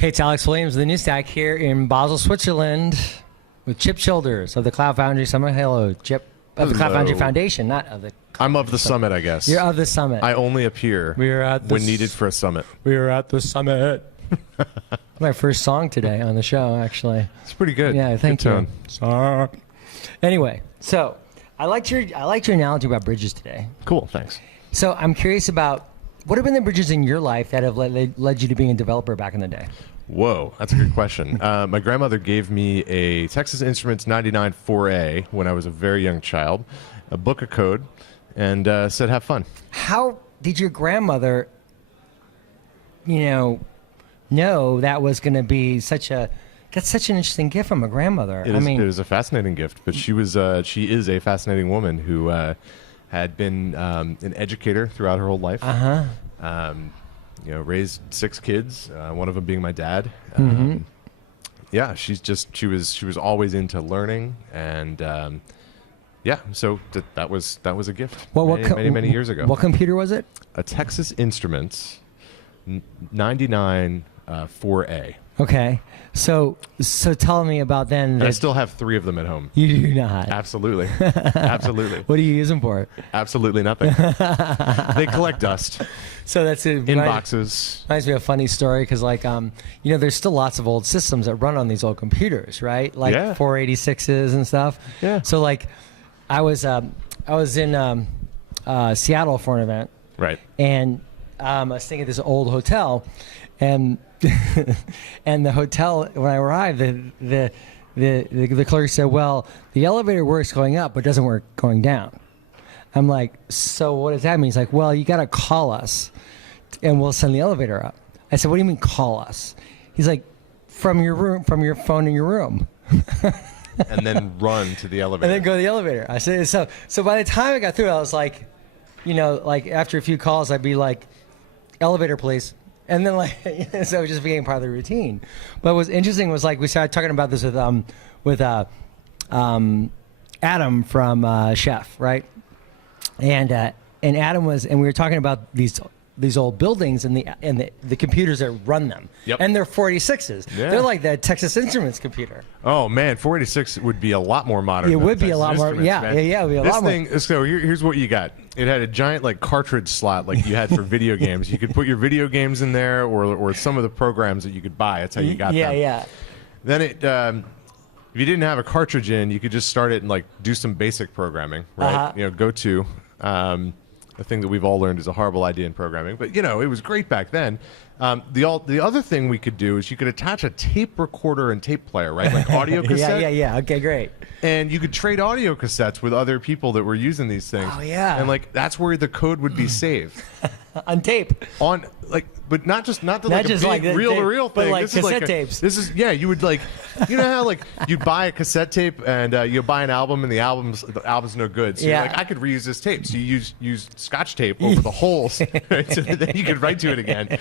Hey, it's Alex Williams of the New Stack here in Basel, Switzerland, with Chip Childers of the Cloud Foundry Summit. Hello, Chip. Of the Cloud Foundry Foundation, not of the... I'm of the summit, I guess. You're of the summit. I only appear when needed for a summit. We are at the summit. My first song today on the show, actually. It's pretty good. Yeah, thank you. Anyway, so I liked your analogy about bridges today. Cool, thanks. So I'm curious about what have been the bridges in your life that have led you to being a developer back in the day? Whoa, that's a good question. My grandmother gave me a Texas Instruments 99 4A when I was a very young child, a book of code, and said, have fun. How did your grandmother, know that was going to be that's such an interesting gift from a grandmother? It is a fascinating gift, but she is a fascinating woman who had been an educator throughout her whole life. Raised 6 kids, one of them being my dad. Yeah, she was always into learning, and so that was a gift. Many years ago. What computer was it? A Texas Instruments 99 4A. Okay, so tell me about then. And I still have 3 of them at home. You do not? Absolutely, absolutely. What do you use them for? Absolutely nothing. They collect dust. So that's it. In boxes. Reminds me of a funny story because, there's still lots of old systems that run on these old computers, right? Like 486s and stuff. Yeah. So I was in Seattle for an event. Right. And I was staying at this old hotel, and and the hotel, when I arrived, the clerk said, "Well, the elevator works going up, but doesn't work going down." I'm like, "So what does that mean?" He's like, "Well, you got to call us, and we'll send the elevator up." I said, "What do you mean call us?" He's like, "From your room, from your phone in your room." And then run to the elevator. And then go to the elevator. I said, so by the time I got through it, I was like, after a few calls, I'd be like, "Elevator, please." And then so it just became part of the routine. But what was interesting was we started talking about this with Adam from Chef, right? And Adam we were talking about these old buildings and the computers that run them. Yep. And they're 486s. Yeah. They're like the Texas Instruments computer. Oh man, 486 would be a lot more modern. It than would be Texas a lot more. Instruments, man. Yeah, it would be a lot more. So here's what you got. It had a giant cartridge slot like you had for video games. You could put your video games in there or some of the programs that you could buy. That's how you got them. Yeah. Then if you didn't have a cartridge in, you could just start it and do some basic programming, right? Go to a thing that we've all learned is a horrible idea in programming, but it was great back then. The other thing we could do is you could attach a tape recorder and tape player, right? Like audio cassette. Yeah. Okay, great. And you could trade audio cassettes with other people that were using these things. Oh yeah. And that's where the code would be saved. On tape. But not a big reel-to-reel thing. But cassette tapes. This is you would how you buy a cassette tape and you buy an album and the album's no good. So you're like, I could reuse this tape. So you use Scotch tape over the holes, right? So then you could write to it again.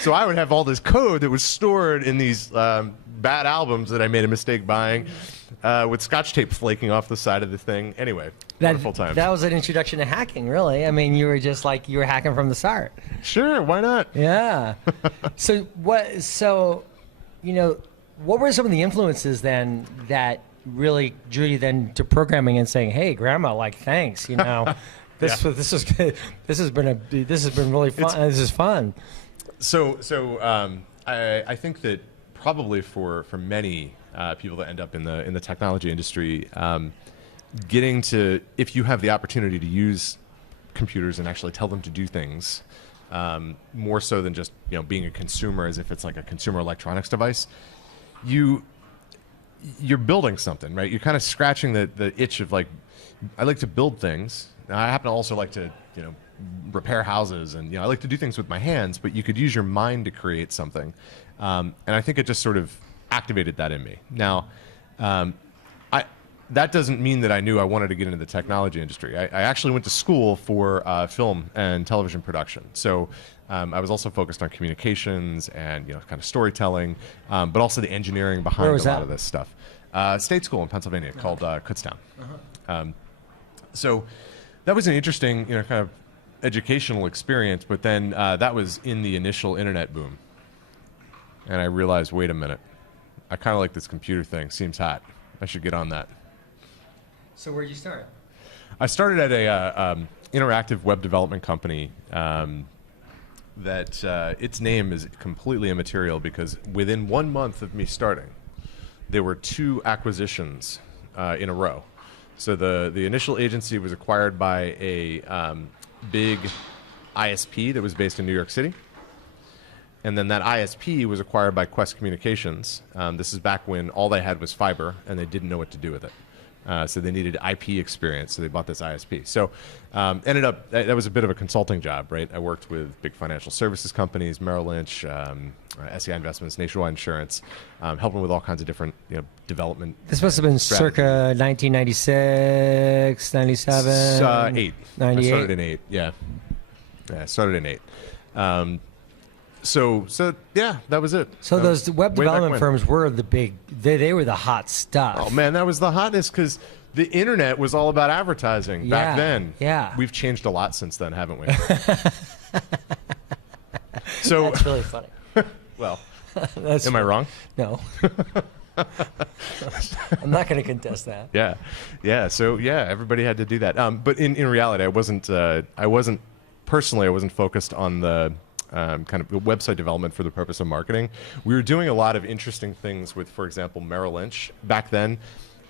So I would have all this code that was stored in these bad albums that I made a mistake buying, with Scotch tape flaking off the side of the thing. Anyway, wonderful times. That was an introduction to hacking, really. I mean, you were just you were hacking from the start. Sure, why not? Yeah. So what were some of the influences then that really drew you then to programming and saying, "Hey, Grandma, thanks, this is good. This has been really fun. This is fun." So I think that probably for many people that end up in the technology industry, getting to, if you have the opportunity to use computers and actually tell them to do things, more so than just being a consumer as if it's like a consumer electronics device, you're building something, right? You're kind of scratching the itch of I like to build things. Now, I happen to also like to repair houses, and I like to do things with my hands, but you could use your mind to create something, and I think it just sort of activated that in me. Now, that doesn't mean that I knew I wanted to get into the technology industry. I actually went to school for film and television production, so I was also focused on communications and kind of storytelling, but also the engineering behind a lot of this stuff. State school in Pennsylvania called Kutztown. So that was an interesting, kind of educational experience, but then that was in the initial internet boom. and I realized, wait a minute, I kind of like this computer thing. Seems hot. I should get on that. So where'd you start? I started at a interactive web development company that its name is completely immaterial because within 1 month of me starting, there were 2 acquisitions in a row. So the initial agency was acquired by a big ISP that was based in New York City. And then that ISP was acquired by Quest Communications. This is back when all they had was fiber, and they didn't know what to do with it. So they needed IP experience, so they bought this ISP. So ended up, that was a bit of a consulting job, right? I worked with big financial services companies, Merrill Lynch, SEI Investments, Nationwide Insurance, helping with all kinds of different development. This must have been circa 1996, 97? 8. 98? I started in 8, yeah. Yeah, I started in 8. So yeah, that was it. So those web way back development when. firms were the big, they were the hot stuff. Oh man, that was the hottest because the internet was all about advertising back then. Yeah. We've changed a lot since then, haven't we? So, That's really funny. well, That's am I wrong? No. I'm not going to contest that. Yeah. So yeah, everybody had to do that. But in reality, I wasn't focused on the kind of website development for the purpose of marketing. We were doing a lot of interesting things with, for example, Merrill Lynch. Back then,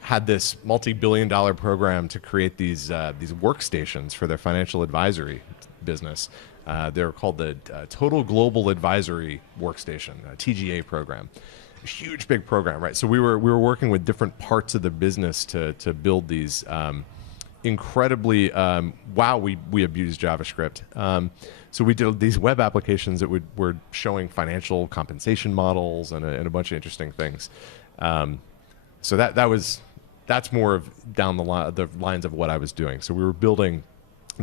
had this multi-billion-dollar program to create these workstations for their financial advisory business. They were called the Total Global Advisory Workstation, TGA program. Huge, big program, right? So we were working with different parts of the business to build these incredibly. We abused JavaScript. So we did these web applications that were showing financial compensation models and a bunch of interesting things. So that's more of down the lines of what I was doing. So we were building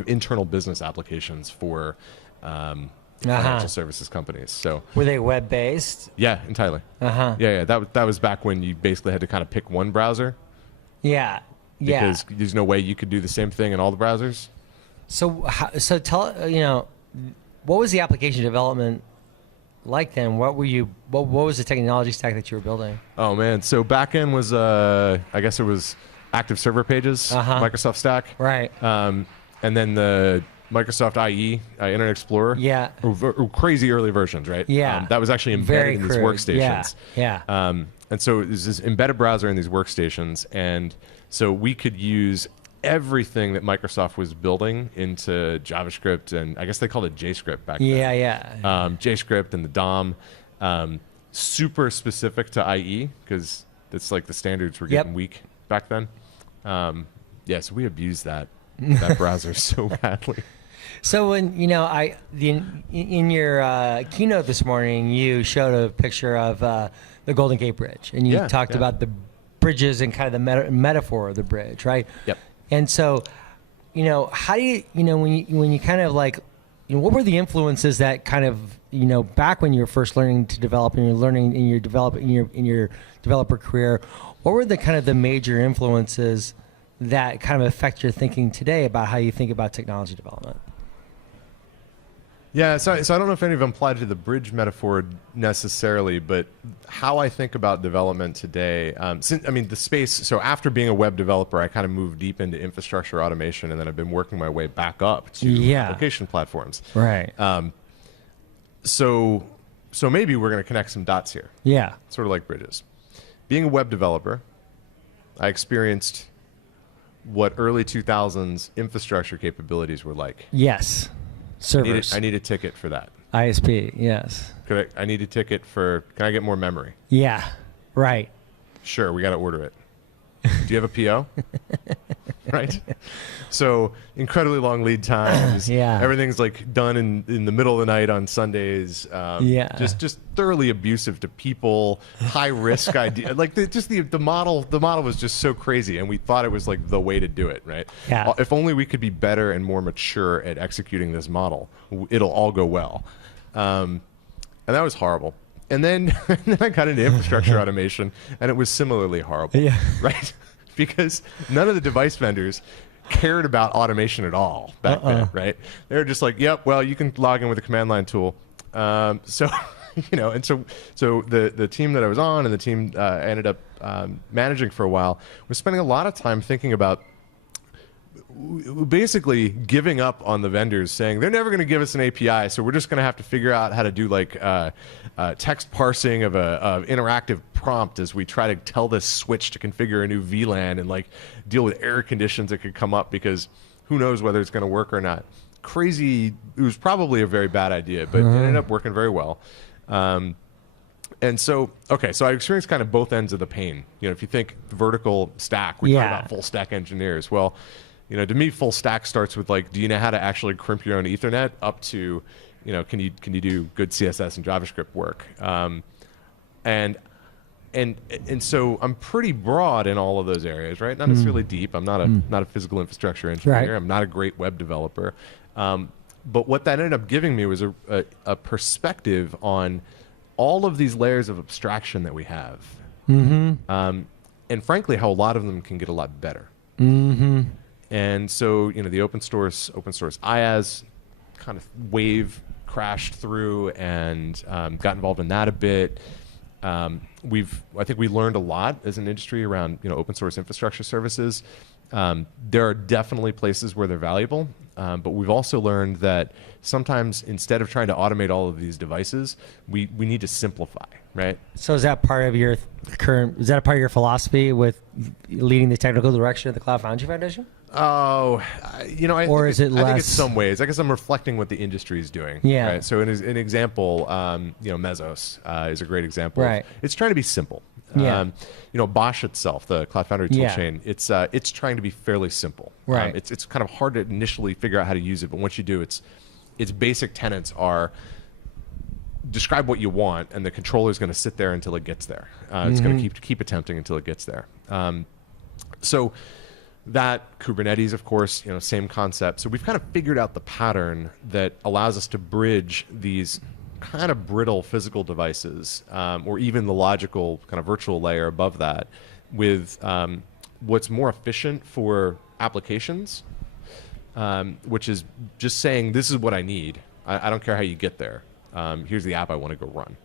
internal business applications for financial services companies. So were they web based? Yeah, entirely. Yeah. That was back when you basically had to kind of pick one browser. Yeah. Because there's no way you could do the same thing in all the browsers. So tell what was the application development like then? What was the technology stack that you were building? Oh man, so backend was I guess it was active server pages, Microsoft Stack, right? And then the Microsoft IE, Internet Explorer, crazy early versions, right? Yeah, that was actually embedded in these workstations. Yeah. And so there's this embedded browser in these workstations, and so we could use everything that Microsoft was building into JavaScript, and I guess they called it JScript back then. JScript and the DOM, super specific to IE because it's like the standards were getting weak back then. So we abused that browser so badly. So when in your keynote this morning, you showed a picture of the Golden Gate Bridge, and you talked about the bridges and kind of the metaphor of the bridge, right? Yep. And so, how do you, when you kind of like, what were the influences that kind of, back when you were first learning to develop and you're learning in your developer career, what were the kind of the major influences that kind of affect your thinking today about how you think about technology development? Yeah, so I don't know if any of them apply to the bridge metaphor necessarily, but how I think about development today, the space, so after being a web developer, I kind of moved deep into infrastructure automation, and then I've been working my way back up to application platforms. Right. So maybe we're going to connect some dots here. Yeah. Sort of like bridges. Being a web developer, I experienced what early 2000s infrastructure capabilities were like. Yes. Servers. I need a ticket for that. ISP, yes. I need a ticket for, can I get more memory? Yeah, right. Sure, we got to order it. Do you have a PO? Right? So incredibly long lead times. Everything's like done in the middle of the night on Sundays. Just thoroughly abusive to people. High risk idea. Like the model was just so crazy, and we thought it was like the way to do it. Right? Yeah. If only we could be better and more mature at executing this model, it'll all go well. And that was horrible. And then I got into infrastructure automation, and it was similarly horrible. Yeah. Right? Because none of the device vendors cared about automation at all back then, right? They were just like, yep, well, you can log in with a command line tool. So And so the team that I was on and the team I ended up managing for a while was spending a lot of time thinking about basically giving up on the vendors, saying they're never going to give us an API, so we're just going to have to figure out how to do like text parsing of a interactive prompt as we try to tell this switch to configure a new VLAN and like deal with error conditions that could come up, because who knows whether it's going to work or not. Crazy. It was probably a very bad idea, but it ended up working very well. And so I experienced kind of both ends of the pain. If you think vertical stack, we talk about full stack engineers. Well, to me, full stack starts with like, do you know how to actually crimp your own Ethernet, up to, can you do good CSS and JavaScript work? And so I'm pretty broad in all of those areas, right? Not necessarily deep. I'm not a physical infrastructure engineer. Right. I'm not a great web developer. But what that ended up giving me was a perspective on all of these layers of abstraction that we have. And frankly, how a lot of them can get a lot better. And so, the open source IaaS kind of wave crashed through, and got involved in that a bit. I think we learned a lot as an industry around, open source infrastructure services. There are definitely places where they're valuable, but we've also learned that sometimes instead of trying to automate all of these devices, we need to simplify, right? So is that part of your philosophy with leading the technical direction of the Cloud Foundry Foundation? Oh, Or is it less? I think it's some ways. I guess I'm reflecting what the industry is doing. Yeah. Right? So an example, Mesos is a great example. Right. It's trying to be simple. Yeah. Bosch itself, the Cloud Foundry toolchain, it's trying to be fairly simple. Right. It's kind of hard to initially figure out how to use it, but once you do, its basic tenets are describe what you want, and the controller is going to sit there until it gets there. It's going to keep attempting until it gets there. So that Kubernetes, of course, same concept. So we've kind of figured out the pattern that allows us to bridge these kind of brittle physical devices, or even the logical kind of virtual layer above that, with what's more efficient for applications, which is just saying, this is what I need. I don't care how you get there. Here's the app I want to go run.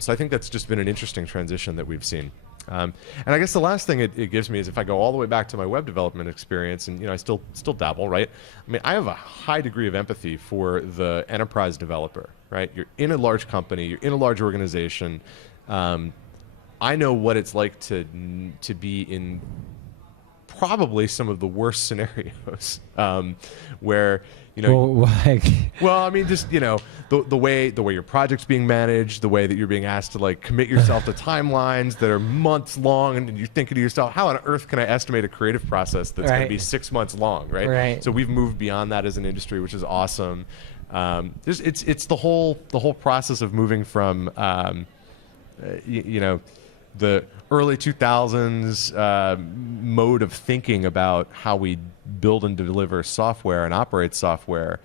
So I think that's just been an interesting transition that we've seen. And I guess the last thing it gives me is, if I go all the way back to my web development experience, and I still dabble, right? I mean, I have a high degree of empathy for the enterprise developer, right? You're in a large company, you're in a large organization. I know what it's like to be in probably some of the worst scenarios, where well, I mean, just the way your project's being managed, the way that you're being asked to like commit yourself to timelines that are months long, and you're thinking to yourself, how on earth can I estimate a creative process that's going to be 6 months long, right? So we've moved beyond that as an industry, which is awesome. It's the whole process of moving from the early 2000s mode of thinking about how we build and deliver software and operate software,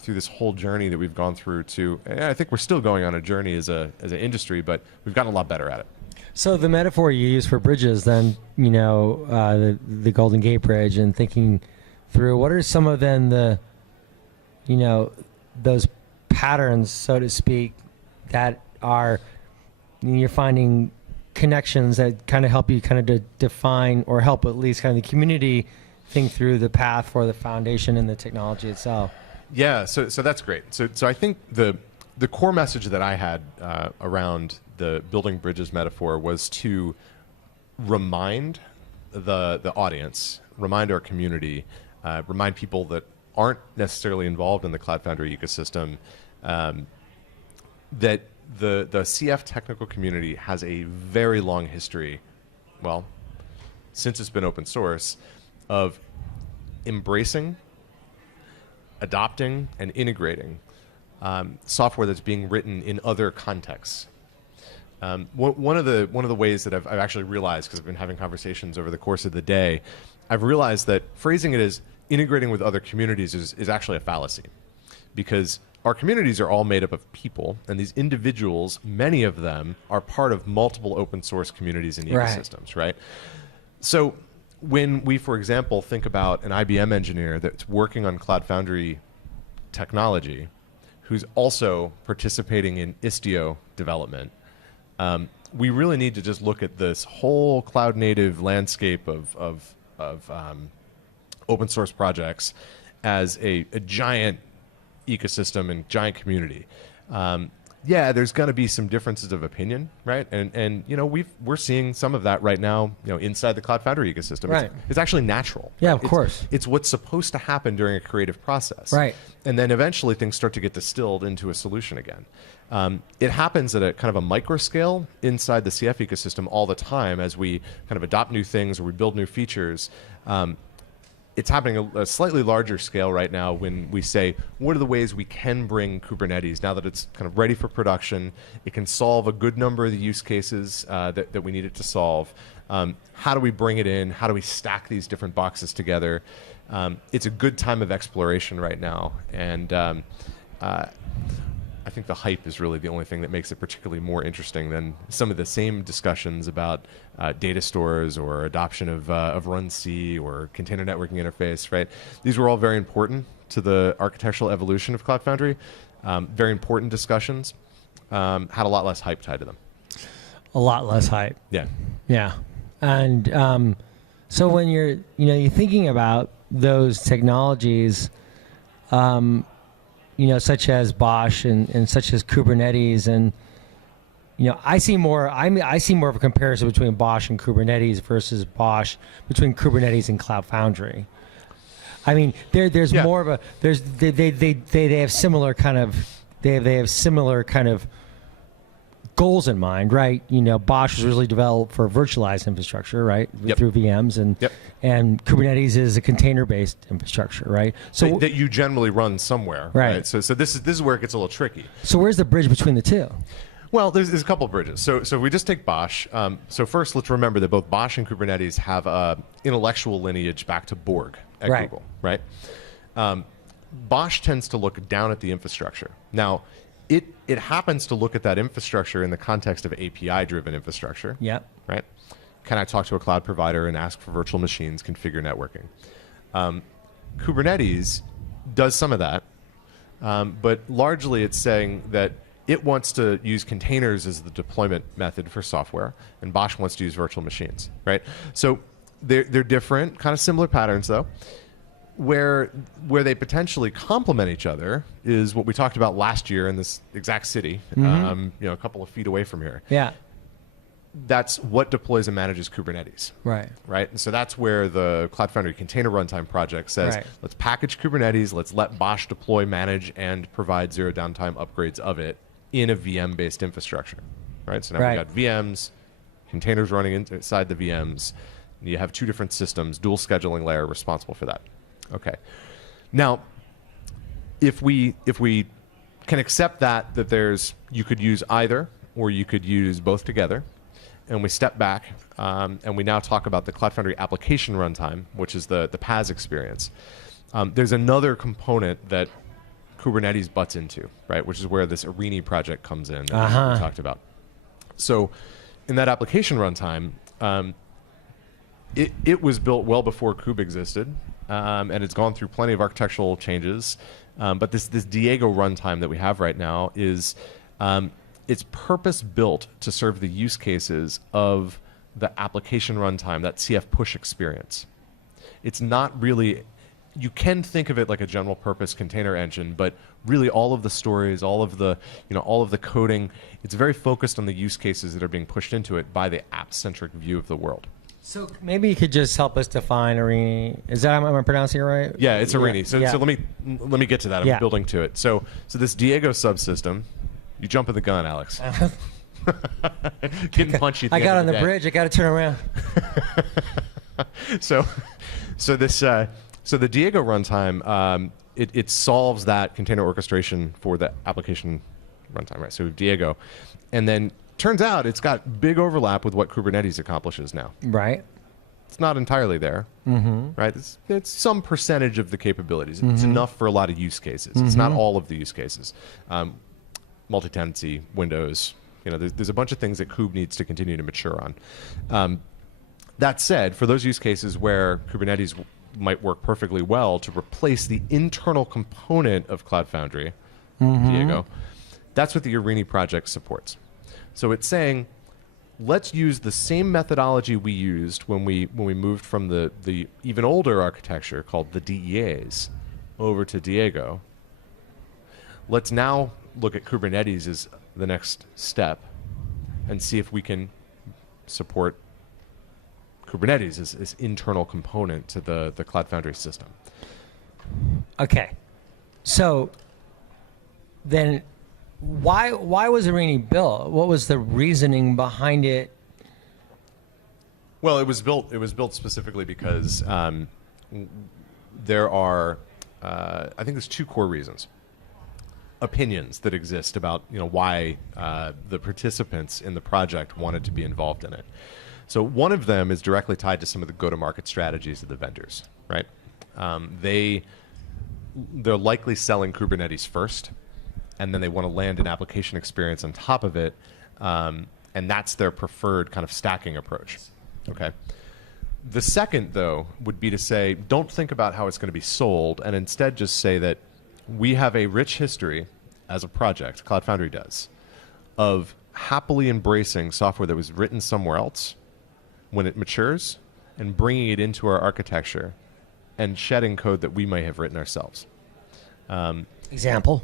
through this whole journey that we've gone through to, and I think we're still going on a journey as an industry, but we've gotten a lot better at it. So the metaphor you use for bridges, then, the Golden Gate Bridge, and thinking through what are some of then the, those patterns, so to speak, that are, you're finding connections that kind of help you kind of define, or help at least kind of the community think through the path for the foundation and the technology itself. Yeah, so that's great. So I think the core message that I had around the building bridges metaphor was to remind the audience, remind our community, remind people that aren't necessarily involved in the Cloud Foundry ecosystem, that the CF technical community has a very long history, well, since it's been open source, of embracing, adopting, and integrating software that's being written in other contexts. One of the ways that I've actually realized, because I've been having conversations over the course of the day, I've realized that phrasing it as integrating with other communities is actually a fallacy, because our communities are all made up of people, and these individuals, many of them, are part of multiple open source communities and ecosystems, right? So when we, for example, think about an IBM engineer that's working on Cloud Foundry technology, who's also participating in Istio development, we really need to just look at this whole cloud native landscape of open source projects as a giant ecosystem and giant community. Yeah, there's going to be some differences of opinion, right? And you know, we're seeing some of that right now, you know, inside the Cloud Foundry ecosystem. Right. It's actually natural. Yeah, right? of course. It's what's supposed to happen during a creative process. Right. And then eventually things start to get distilled into a solution again. It happens at a kind of a micro scale inside the CF ecosystem all the time as we kind of adopt new things or we build new features. It's happening a slightly larger scale right now when we say, what are the ways we can bring Kubernetes now that it's kind of ready for production? It can solve a good number of the use cases that we need it to solve. How do we bring it in? How do we stack these different boxes together? It's a good time of exploration right now. And I think the hype is really the only thing that makes it particularly more interesting than some of the same discussions about data stores or adoption of Run C or container networking interface, right? These were all very important to the architectural evolution of Cloud Foundry. Very important discussions. Had a lot less hype tied to them. A lot less hype. Yeah. Yeah. And so when you're thinking about those technologies, such as Bosch and such as Kubernetes, and I see more of a comparison between Bosch and Kubernetes versus Bosch between Kubernetes and Cloud Foundry. I mean, there's more of a they have similar kind of goals in mind, right? Bosch was really developed for virtualized infrastructure, right? Yep. Through VMs, and Kubernetes is a container-based infrastructure, right? So that you generally run somewhere, right? So this is where it gets a little tricky. So where's the bridge between the two? Well, there's a couple of bridges. So if we just take Bosch. So first, let's remember that both Bosch and Kubernetes have intellectual lineage back to Borg at Google, right? Bosch tends to look down at the infrastructure. Now, it happens to look at that infrastructure in the context of API-driven infrastructure. Yep. Right? Can I talk to a cloud provider and ask for virtual machines, configure networking? Kubernetes does some of that, but largely it's saying that it wants to use containers as the deployment method for software, and Bosch wants to use virtual machines, right? So they're different, kind of similar patterns though. Where they potentially complement each other is what we talked about last year in this exact city, a couple of feet away from here. Yeah. That's what deploys and manages Kubernetes. Right. Right. And so that's where the Cloud Foundry Container Runtime project says, let's package Kubernetes, let's let Bosch deploy, manage, and provide zero downtime upgrades of it in a VM-based infrastructure. Right. So now we've got VMs, containers running inside the VMs. And you have two different systems, dual scheduling layer responsible for that. Okay. Now, if we can accept that you could use either or you could use both together, and we step back and we now talk about the Cloud Foundry application runtime, which is the PaaS experience. There's another component that Kubernetes butts into, right, which is where this Arena project comes in that we talked about. So in that application runtime, it was built well before Kube existed. And it's gone through plenty of architectural changes. But this Diego runtime that we have right now is it's purpose-built to serve the use cases of the application runtime, that CF push experience. It's not really, you can think of it like a general purpose container engine, but really all of the stories, all of the coding, it's very focused on the use cases that are being pushed into it by the app-centric view of the world. So maybe you could just help us define Arena. Is that, am I pronouncing it right? Yeah, it's Arena. So let me get to that. I'm building to it. So this Diego subsystem, you jump in the gun, Alex. Getting punchy. I got on the bridge. I got to turn around. So the Diego runtime, it solves that container orchestration for the application runtime, right? So Diego, and then turns out it's got big overlap with what Kubernetes accomplishes now. Right. It's not entirely there, right? It's some percentage of the capabilities. It's enough for a lot of use cases. It's not all of the use cases. Multi-tenancy, Windows, there's a bunch of things that Kube needs to continue to mature on. That said, for those use cases where Kubernetes might work perfectly well to replace the internal component of Cloud Foundry, Diego. That's what the Arini project supports. So it's saying, let's use the same methodology we used when we moved from the even older architecture called the DEAs over to Diego. Let's now look at Kubernetes as the next step and see if we can support Kubernetes as internal component to the Cloud Foundry system. Okay. So then why was Arini built? What was the reasoning behind it? Well, it was built specifically because there are I think there's two core reasons. Opinions that exist about why the participants in the project wanted to be involved in it. So one of them is directly tied to some of the go-to-market strategies of the vendors, right? They're likely selling Kubernetes first, and then they want to land an application experience on top of it, and that's their preferred kind of stacking approach. Okay. The second, though, would be to say, don't think about how it's going to be sold, and instead just say that we have a rich history as a project, Cloud Foundry does, of happily embracing software that was written somewhere else when it matures and bringing it into our architecture and shedding code that we may have written ourselves. Example?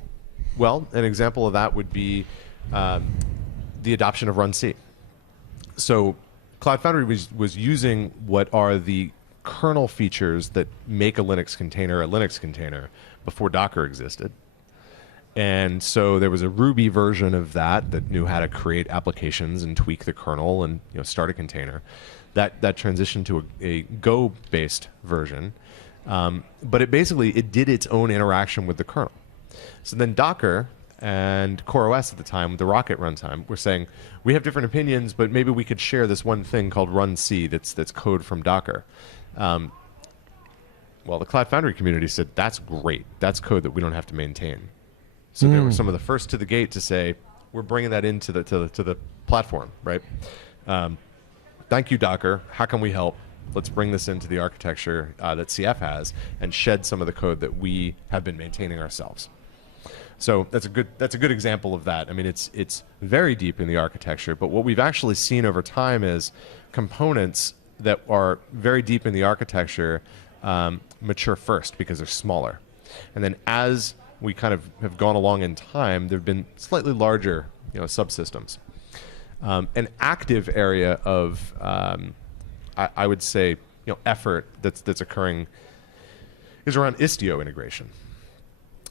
Well, an example of that would be the adoption of Run C. So Cloud Foundry was using what are the kernel features that make a Linux container before Docker existed. And so there was a Ruby version of that knew how to create applications and tweak the kernel and start a container. That transitioned to a Go-based version. But it did its own interaction with the kernel. So then Docker and CoreOS at the time, the Rocket runtime, were saying, we have different opinions, but maybe we could share this one thing called Run C that's code from Docker. Well, the Cloud Foundry community said, that's great. That's code that we don't have to maintain. So they were some of the first to the gate to say, we're bringing that into the platform, right? Thank you, Docker. How can we help? Let's bring this into the architecture that CF has and shed some of the code that we have been maintaining ourselves. So that's a good example of that. I mean, it's very deep in the architecture, but what we've actually seen over time is components that are very deep in the architecture mature first because they're smaller. And then as we kind of have gone along in time, there have been slightly larger subsystems. An active area of, I would say, effort that's occurring is around Istio integration.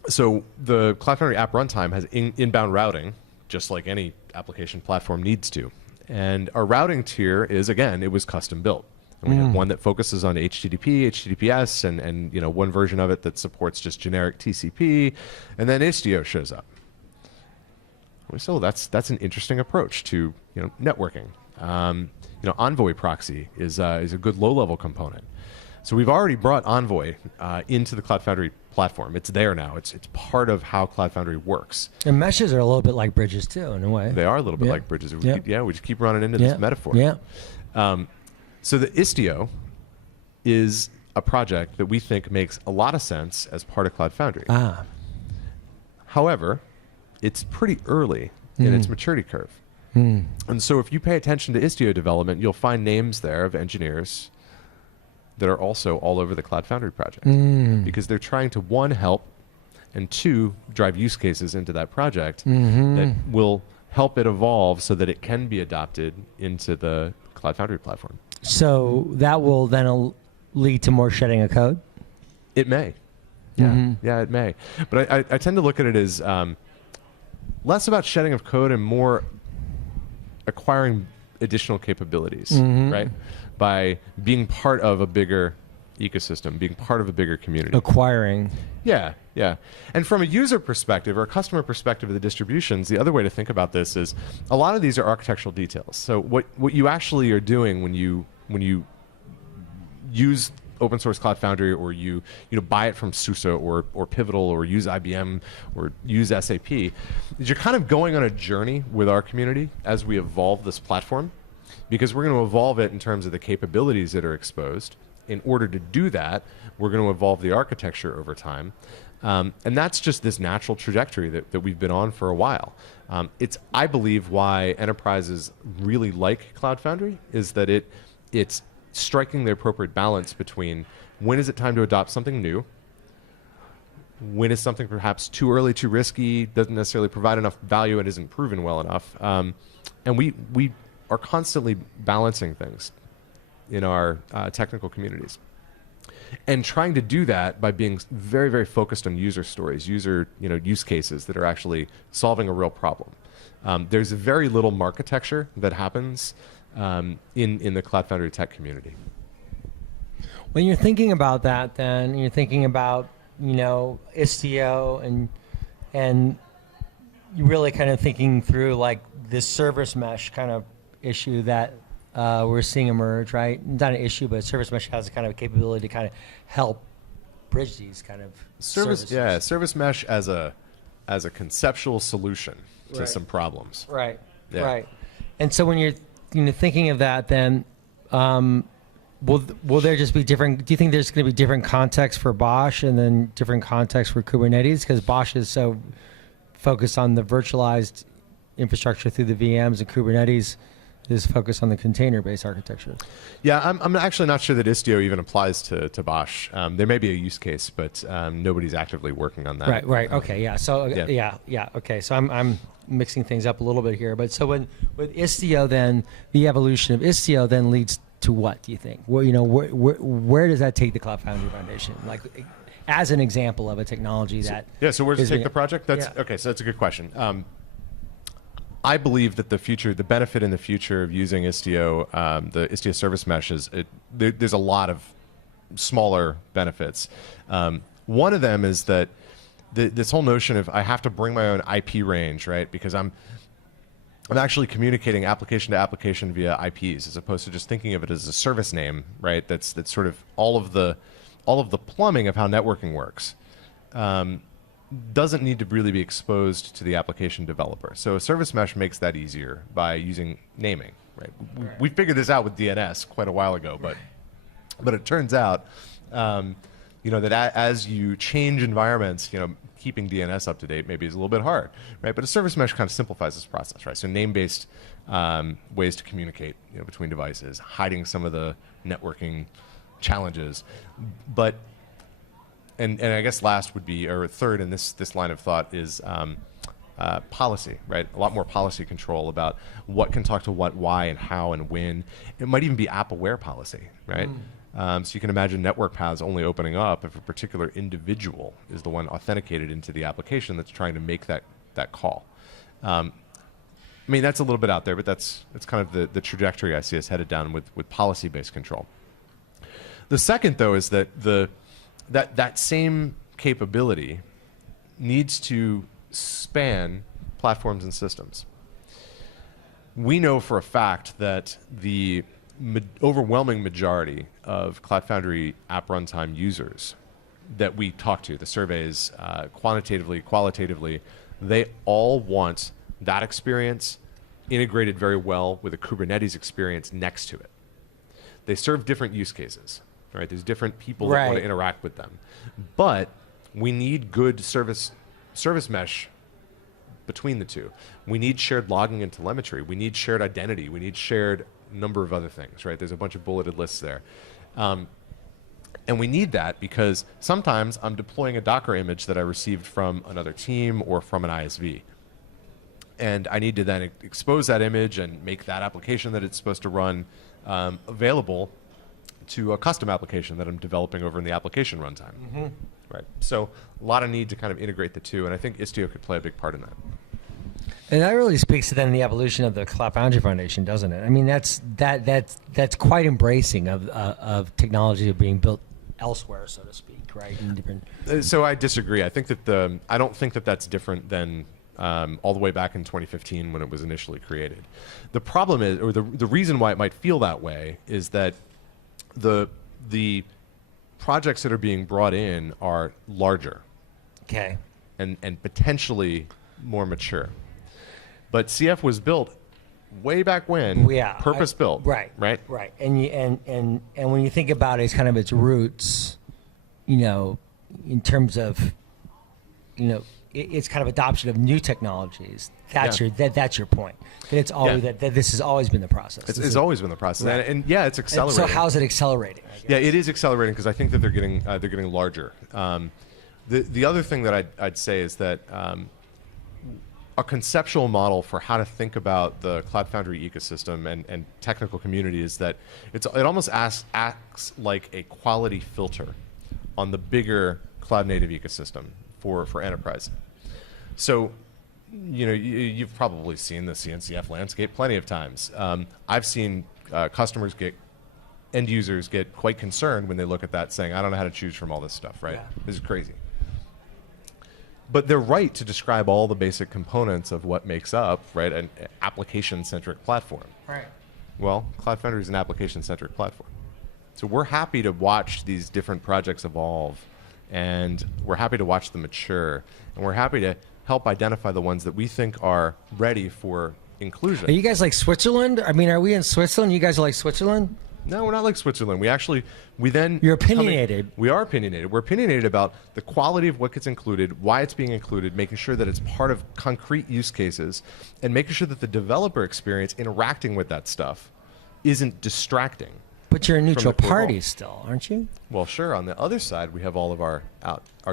So the Cloud Foundry app runtime has inbound routing, just like any application platform needs to. And our routing tier is, again, it was custom built. And we had one that focuses on HTTP, HTTPS, and one version of it that supports just generic TCP, and then Istio shows up. So that's an interesting approach to networking. Envoy proxy is a good low-level component. So we've already brought Envoy into the Cloud Foundry platform. It's there now. It's part of how Cloud Foundry works. And meshes are a little bit like bridges too, in a way. They are a little bit like bridges. We just keep running into this metaphor. Yeah. So the Istio is a project that we think makes a lot of sense as part of Cloud Foundry. However, it's pretty early in its maturity curve. And so if you pay attention to Istio development, you'll find names there of engineers that are also all over the Cloud Foundry project because they're trying to, one, help, and two, drive use cases into that project that will help it evolve so that it can be adopted into the Cloud Foundry platform. So that will then lead to more shedding of code? It may. Yeah, it may. But I tend to look at it as less about shedding of code and more acquiring additional capabilities, right? By being part of a bigger ecosystem, being part of a bigger community. Acquiring. Yeah. And from a user perspective or a customer perspective of the distributions, the other way to think about this is a lot of these are architectural details. So what you actually are doing when you use open source Cloud Foundry or you buy it from SUSE or Pivotal or use IBM or use SAP, is you're kind of going on a journey with our community as we evolve this platform, because we're going to evolve it in terms of the capabilities that are exposed in order to do that, we're going to evolve the architecture over time. And that's just this natural trajectory that we've been on for a while. It's, I believe, why enterprises really like Cloud Foundry is that it's striking the appropriate balance between when is it time to adopt something new, when is something perhaps too early, too risky, doesn't necessarily provide enough value and isn't proven well enough. And we are constantly balancing things in our technical communities. And trying to do that by being very, very focused on user stories, use cases that are actually solving a real problem. There's very little marketecture that happens in the Cloud Foundry tech community. When you're thinking about that, then you're thinking about Istio and you're really kind of thinking through like this service mesh kind of issue that we're seeing emerge, right? Not an issue, but service mesh has a kind of capability to kind of help bridge these kind of services. Yeah, service mesh as a conceptual solution to some problems. Right. Yeah. Right. And so when you're thinking of that, then will there just be different? Do you think there's going to be different context for Bosch and then different context for Kubernetes? Because Bosch is so focused on the virtualized infrastructure through the VMs, and Kubernetes is focused on the container-based architecture. Yeah, I'm actually not sure that Istio even applies to Bosch. There may be a use case, but nobody's actively working on that. Right. Okay. Yeah. So yeah. Okay. So I'm mixing things up a little bit here, but so with Istio, then the evolution of Istio then leads to what? Do you think? Where does that take the Cloud Foundry Foundation? Like, as an example of a technology that. So where does it take the project? Okay. So that's a good question. I believe that the benefit in the future of using Istio, the Istio service mesh there's a lot of smaller benefits. One of them is that this whole notion of I have to bring my own IP range, right? Because I'm actually communicating application to application via IPs, as opposed to just thinking of it as a service name, right? That's sort of all of the plumbing of how networking works. Doesn't need to really be exposed to the application developer. So a service mesh makes that easier by using naming, right? We figured this out with DNS quite a while ago, but it turns out, that as you change environments, keeping DNS up to date maybe is a little bit hard, right? But a service mesh kind of simplifies this process, right? So name-based ways to communicate between devices, hiding some of the networking challenges, but And I guess last would be, or third in this line of thought is policy, right? A lot more policy control about what can talk to what, why, and how, and when. It might even be app-aware policy, right? So you can imagine network paths only opening up if a particular individual is the one authenticated into the application that's trying to make that call. I mean, that's a little bit out there, but that's kind of the trajectory I see us headed down with policy-based control. The second, though, is that that same capability needs to span platforms and systems. We know for a fact that the overwhelming majority of Cloud Foundry app runtime users that we talk to, the surveys, quantitatively, qualitatively, they all want that experience integrated very well with a Kubernetes experience next to it. They serve different use cases. Right, there's different people that want to interact with them, but we need good service mesh between the two. We need shared logging and telemetry. We need shared identity. We need shared number of other things. Right, there's a bunch of bulleted lists there, and we need that because sometimes I'm deploying a Docker image that I received from another team or from an ISV, and I need to then expose that image and make that application that it's supposed to run available to a custom application that I'm developing over in the application runtime. Right. So a lot of need to kind of integrate the two, and I think Istio could play a big part in that. And that really speaks to then the evolution of the Cloud Foundry Foundation, doesn't it? I mean, that's quite embracing of technology being built elsewhere, so to speak, right? In different. So I disagree. I think that I don't think that that's different than all the way back in 2015 when it was initially created. The problem is, or the reason why it might feel that way is that the projects that are being brought in are larger, and potentially more mature. But CF was built way back when, purpose built. Right. And when you think about it's kind of its roots, in terms of, it's kind of adoption of new technologies. That's your point. That it's always that this has always been the process. It's always been the process, right. and it's accelerating. So how's it accelerating? Yeah, it is accelerating because I think that they're getting larger. The other thing that I'd say is that a conceptual model for how to think about the Cloud Foundry ecosystem and technical community is that it almost acts like a quality filter on the bigger cloud native ecosystem for enterprise. So, you've probably seen the CNCF landscape plenty of times. I've seen end users get quite concerned when they look at that, saying, "I don't know how to choose from all this stuff." Right? Yeah. This is crazy. But they're right to describe all the basic components of what makes up, right, an application-centric platform. Right. Well, Cloud Foundry is an application-centric platform. So we're happy to watch these different projects evolve, and we're happy to watch them mature, and we're happy to help identify the ones that we think are ready for inclusion. Are you guys like Switzerland? I mean, are we in Switzerland? You guys are like Switzerland? No, we're not like Switzerland. We then... You're opinionated. We are opinionated. We're opinionated about the quality of what gets included, why it's being included, making sure that it's part of concrete use cases, and making sure that the developer experience interacting with that stuff isn't distracting. But you're a neutral party still, aren't you? Well, sure. On the other side, we have all of our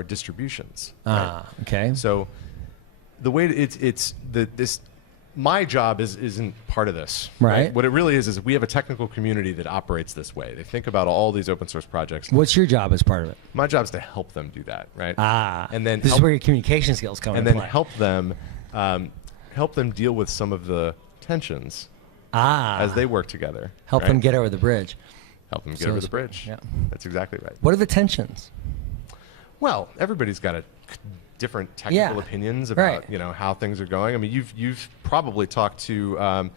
distributions. Ah, right? Okay. So the way my job isn't part of this. Right. What it really is we have a technical community that operates this way. They think about all these open source projects. What's your job as part of it? My job is to help them do that, right? And then this is where your communication skills come into play. And then help them deal with some of the tensions as they work together. Help them get over the bridge. Help them get over the bridge. Yeah. That's exactly right. What are the tensions? Well, everybody's got different technical opinions about how things are going. I mean, you've probably talked to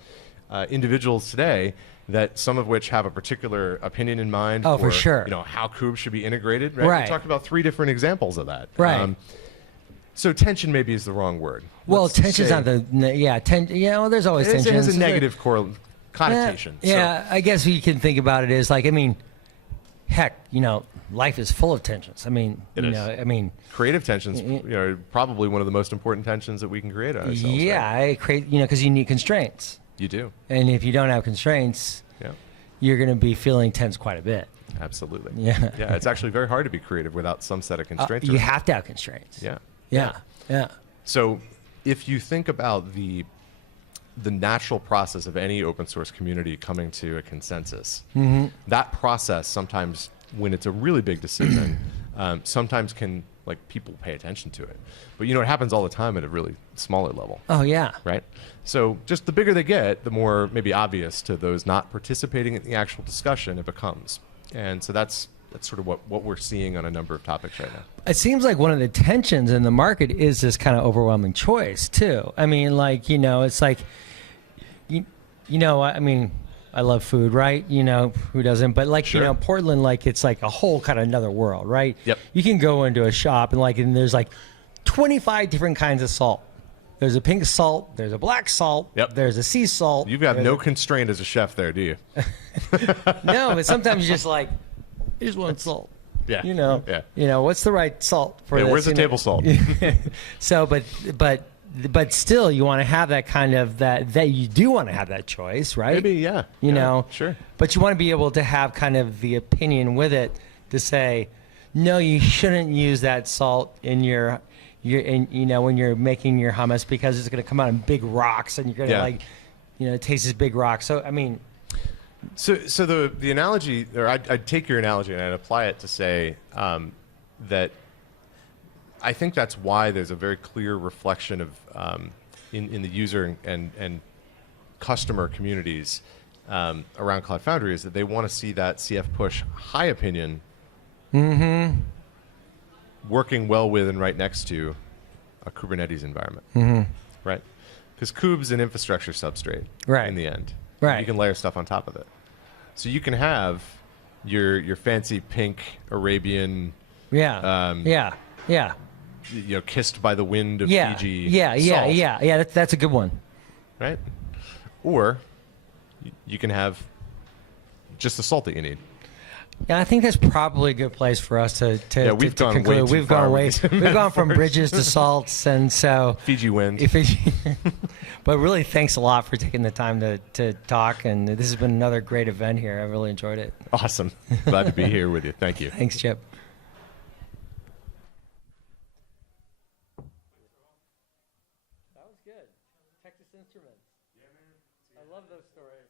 individuals today that some of which have a particular opinion in mind. For sure. How Kube should be integrated. Right. We talked about 3 different examples of that. Right. So tension maybe is the wrong word. Well, tension's not the well, there's always tension. It has a negative connotation. Yeah, so. I guess you can think about it as heck, life is full of tensions. I mean, creative tensions, probably one of the most important tensions that we can create on ourselves. Yeah, right? because you need constraints. You do. And if you don't have constraints, you're going to be feeling tense quite a bit. Absolutely. Yeah. Yeah, it's actually very hard to be creative without some set of constraints. You have to have constraints. Yeah. So if you think about the natural process of any open source community coming to a consensus, that process sometimes, when it's a really big decision, sometimes can, people pay attention to it. But it happens all the time at a really smaller level. Oh, yeah. Right? So just the bigger they get, the more maybe obvious to those not participating in the actual discussion it becomes. And so that's sort of what we're seeing on a number of topics right now. It seems like one of the tensions in the market is this kind of overwhelming choice, too. I mean, it's like, I mean, I love food, right? Who doesn't? But sure. Portland, it's like a whole kind of another world, right? Yep. You can go into a shop and there's 25 different kinds of salt. There's a pink salt. There's a black salt. Yep. There's a sea salt. You've got no constraint as a chef there, do you? No, but sometimes you just want salt. Yeah. What's the right salt for this? Where's the table salt? So, but still, you want to have that kind of that you do want to have that choice, right? Maybe, yeah. Sure. But you want to be able to have kind of the opinion with it to say, no, you shouldn't use that salt in when you're making your hummus because it's going to come out in big rocks and you're going to taste this big rock. So I mean. So the analogy, or I'd take your analogy and I'd apply it to say that I think that's why there's a very clear reflection of in the user and customer communities around Cloud Foundry is that they want to see that CF push high opinion working well with and right next to a Kubernetes environment, right? Because Kube's an infrastructure substrate in the end. Right. You can layer stuff on top of it. So you can have your fancy pink Arabian kissed by the wind of Fiji salt. That's a good one. Right? or you can have just the salt that you need. Yeah, I think that's probably a good place for us to Yeah, we've to gone conclude. way too We've far gone way. with these We've gone from metaphors. bridges to salts, and so. Fiji wind. But really, thanks a lot for taking the time to talk. And this has been another great event here. I really enjoyed it. Awesome. Glad to be here with you. Thank you. Thanks, Chip. That was good. Texas Instruments. Yeah, man. I love those stories.